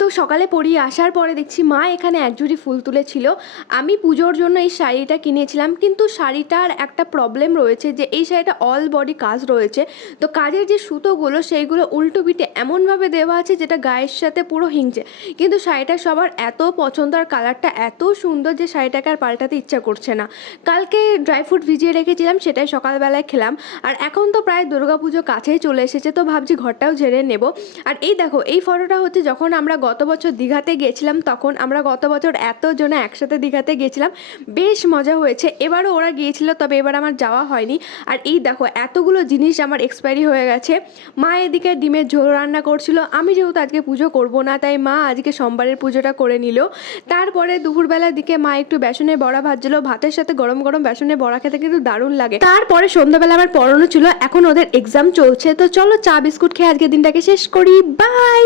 তো সকালে পড়িয়ে আসার পরে দেখছি মা এখানে এক ঝুড়ি ফুল তুলেছিল। আমি পুজোর জন্য এই শাড়িটা কিনেছিলাম, কিন্তু শাড়িটার একটা প্রবলেম রয়েছে যে এই শাড়িটা অল বডি কাজ রয়েছে। তো কাজের যে সুতোগুলো সেইগুলো উল্টো পিঠে এমনভাবে দেওয়া আছে যেটা গায়ের সাথে পুরো হিংচে। কিন্তু শাড়িটা সবার এত পছন্দ আর কালারটা এত সুন্দর যে শাড়িটাকে আর পাল্টাতে ইচ্ছা করছে না। কালকে ড্রাই ফ্রুট ভিজিয়ে রেখেছিলাম, সেটাই সকালবেলায় খেলাম। আর এখন তো প্রায় দুর্গাপুজো কাছেই চলে এসেছে, তো ভাবছি ঘরটাও ঝেড়ে নেব। আর এই দেখো, এই ফটোটা হচ্ছে যখন আমরা গত বছর দীঘাতে গেছিলাম, তখন আমরা গত বছর এতজনে একসাথে দীঘাতে গেছিলাম, বেশ মজা হয়েছে। এবারও ওরা গিয়েছিল, তবে এবার আমার যাওয়া হয়নি। আর এই দেখো, এতগুলো জিনিস আমার এক্সপায়ারি হয়ে গেছে। মা এদিকে ডিমের ঝোল রান্না করছিল, আমি যেহেতু আজকে পুজো করব না তাই মা আজকে সোমবারের পুজোটা করে নিল। তারপরে দুপুরবেলার দিকে মা একটু বেসনের বড়া ভাজছিল, ভাতের সাথে গরম গরম বেসনের বড়া খেতে কিন্তু দারুণ লাগে। তারপরে সন্ধ্যাবেলা আমার পড়ানো ছিল, এখন ওদের এক্সাম চলছে, তো চলো চা বিস্কুট খেয়ে আজকে দিনটাকে শেষ করি। বাই।